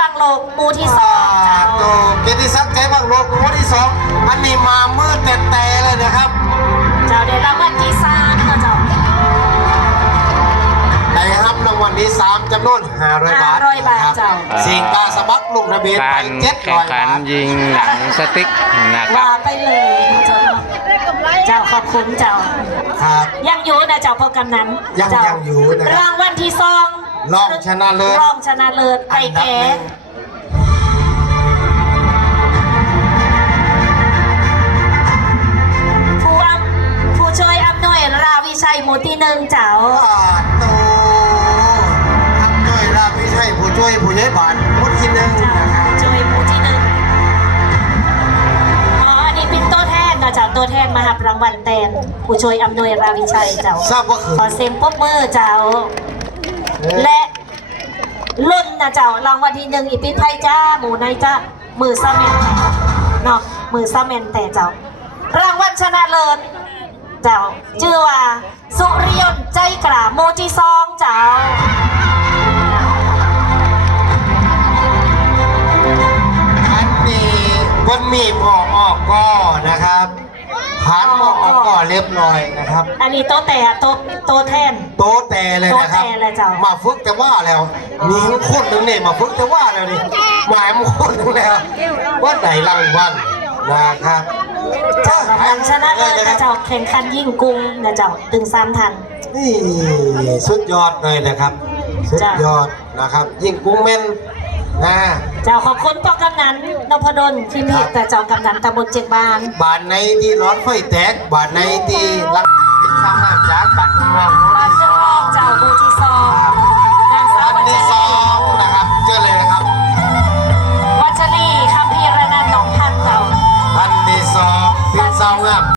วังโลกหมู่ที่สองเจ้าโตเกียรติศักดิ์ใจบางโลกหมู่ที่สองอันนี้มามืดแต่แต่เลยนะครับเจ้าได้รางวัลที่สามเนาะเจ้าได้รับรางวัลที่สามจำนวน500บาท500บาทเจ้าสิงตาสมัครลงทะเบียนไปการเจ็ดแข่ร้งอยขับานทยิงหนังสติ๊กนะครับ ว่าไปเลยเจ้าเนาะเจ้าขอบคุณเจ้า ครับ ยังอยู่นะเจ้าพ่อกำนันยังเจ้ายังอยู่นะครับ รางวัลที่สอง รองชนะเลิศ รองชนะเลิศไปอันดับแก่หนึ่งผู้อำผู้ช่วยอำนวยราวิชัยหมู่ที่หนึ่งเจ้าอ่าโตทำด้วยราพิชัยผู้ช่วยผู้ใหญ่บ้านคนที่หนึ่งเจ้านะครับผู้ช่วยหมู่ที่หนึ่งอ๋ออันนี้เป็นตัวแทนนะเจ้าตัวแทนมาหับรางวัลแทนผู้ช่วยอำนวยราวิชัยเจ้าทราบว่าคือขอเซ็นปรบมือเจ้า และลุ่นนะเจ้ารางวัลที่หนึ่งอีพิไทยจ้าหมูนายจ้ามือซาเมนเนาะมือซาเมนแต่เจ้ารางวัลชนะเลิศเจ้าชื่อว่าสุริยนต์ใจกล้าโมจิซองเจ้าอันนี้วันมีหมอออกก็นะครับ ผ่านหมอออกก็เรียบร้อยนะครับ อันนี้โตะแต่โตะโตะแทนโตะแต่เลยนะครับ โตะแต่เลยเจ้ามาฝึกแต่ว่าแล้ว มีคนหนึ่งเนี่ยมาฝึกแต่ว่าแล้วนี่หมายมันคนหนึ่งแล้วว่าไหนรางวัลนะครับเจ้ารางวัลชนะเลิศนะเจ้าแข่งขันยิ่งกุ้งนะเจ้าตึงซ้ำทัน นี่สุดยอดเลยนะครับ สุดยอดนะครับ ยิ่งกุ้งเม่น นะเจ้าขอบคุณพ่อกำนันนพดลที่มีแต่เจ้ากำนันตำบลเจ็ดบานบาทในที่ร้อนไฟแตก บาทในที่รังเป็นช่างน้ำจากบาทข้างนอกบานเจ้าทอง